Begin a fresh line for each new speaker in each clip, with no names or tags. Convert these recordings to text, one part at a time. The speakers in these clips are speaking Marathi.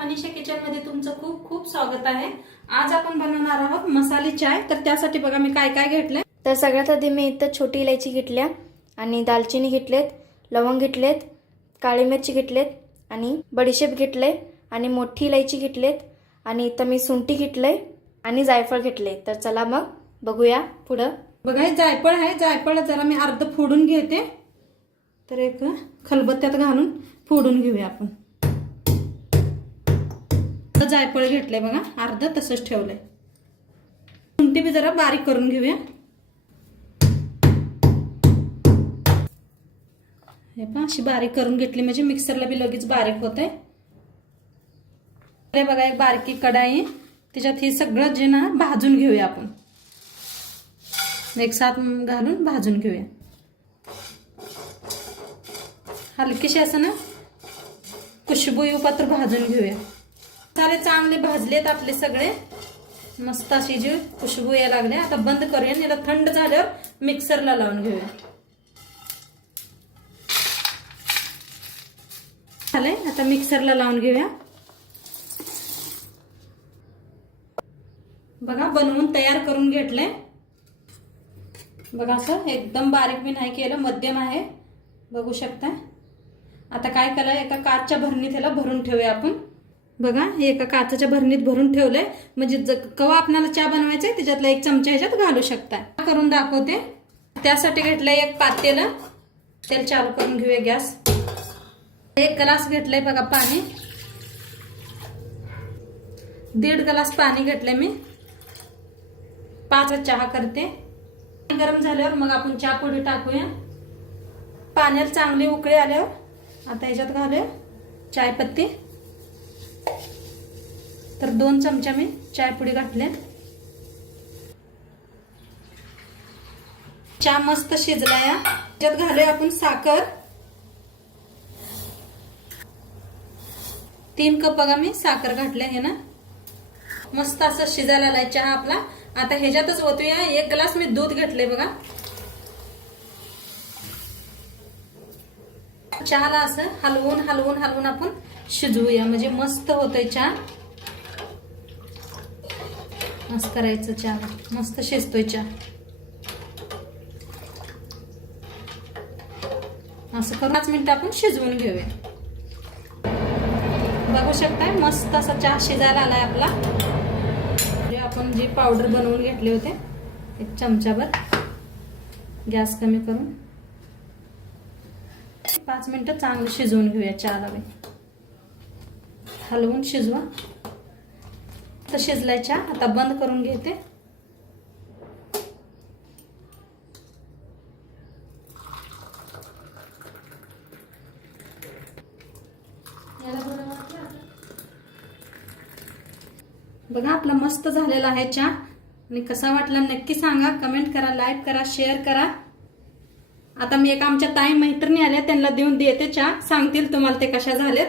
मनीषा किचनमध्ये तुमचं खूप खूप स्वागत आहे. आज आपण बनवणार आहोत मसाले चाय. तर त्यासाठी बघा मी काय काय घेतलंय.
तर सगळ्यात आधी मी इथं छोटी इलायची घेतल्या आणि दालचिनी घेतलेत लवंग घेतलेत काळी मिरची घेतलेत आणि बडीशेप घेतले आणि मोठी इलायची घेतलेत आणि इथं मी सुंठी घेतलंय आणि जायफळ घेतले तर चला मग बघूया पुढं.
बघा हे जायफळ आहे. जायफळ जरा मी अर्ध फोडून घेते. तर एक खलबत्त्यात घालून फोडून घेऊया आपण. जायफळ जायफळ घेतलंय बघा अर्ध तसंच ठेवलंय. शुंठी बी जरा बारीक करून घेऊया. हे पण अशी बारीक करून घेतली म्हणजे मिक्सरला बी लगेच बारीक होते अरे बघा एक बारकी कढाई. त्याच्यात हे सगळं जे ना भाजून घेऊया आपण. एक साथ घालून भाजून घेऊया. हलकीशी असं ना खुशबू पात्र भाजून घेऊया. मसाले चांगले भाजलेत आपले सगळे. मस्त अशी जी खुशबू यायला लागले. आता बंद करूया याला थंड झाल्यावर मिक्सरला लावून घेऊया. झालंय? आता मिक्सरला लावून घेऊया. बघा बनवून तयार करून घेतलंय. बघा असं एकदम बारीक मी नाही केलं मध्यम आहे. बघू शकता आता काय केलं एका काचच्या भरणीत त्याला भरून ठेवूया आपण. बघा हे एका काचेच्या भरणीत भरून ठेवलंय. म्हणजे कवा केव्हा आपल्याला चहा बनवायचा आहे त्याच्यातला एक चमचा ह्याच्यात घालू शकता. करून दाखवते. त्यासाठी घेतलंय एक पातेलं. तेल चालू करून घेऊया गॅस. एक ग्लास घेतलंय बघा पाणी. दीड ग्लास पाणी घेतलंय मी. पाच चहा करते. गरम झाल्यावर मग आपण चहा पुढे टाकूया. पाण्याला चांगली उकळी आल्यावर आता ह्याच्यात घालूया. चायपत्ती. तर दोन चमचा मी चायपुडी घातले चहा मस्त शिजला या घालूया आपण साखर. तीन कप बघा मी साखर घातले हे ना. मस्त असं शिजायला आलाय चहा आपला. आता ह्याच्यातच ओतूया. एक ग्लास मी दूध घेतले बघा. चहाला असं हलवून हलवून हलवून आपण शिजवूया. म्हणजे मस्त होतोय चहा. मस्त करायचं चहा. मस्त शिजतोय चहा. असं करून पाच मिनिटं आपण शिजवून घेऊया. बघू शकताय मस्त असा चहा शिजायला आलाय आपला. जे आपण जी पावडर बनवून घेतले होते एक चमचाभर. गॅस कमी करून. पाच मिनिटं चांगलं शिजवून घेऊया चहाला बी. हलवून शिजवा. तर शिजलाय आता बंद करून घेते. बघा आपला मस्त झालेला आहे चहा. आणि कसा वाटला नक्की सांगा. कमेंट करा लाईक करा शेअर करा. आता मी एका आमच्या ताई मैत्रिणी आल्या त्यांना देऊन देते चहा. सांगतील तुम्हाला ते कशा झालेत.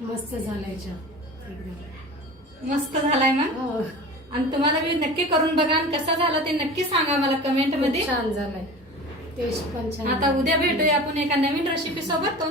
मस्त झालाय चहा. एकदम
मस्त झालाय ना?
हो.
आणि तुम्हाला मी नक्की करून बघा आणि कसा झाला ते नक्की सांगा मला कमेंटमध्ये.
छान झालाय. टेस्ट पण छान
आता उद्या भेटूया आपण एका नवीन रेसिपी सोबत. तो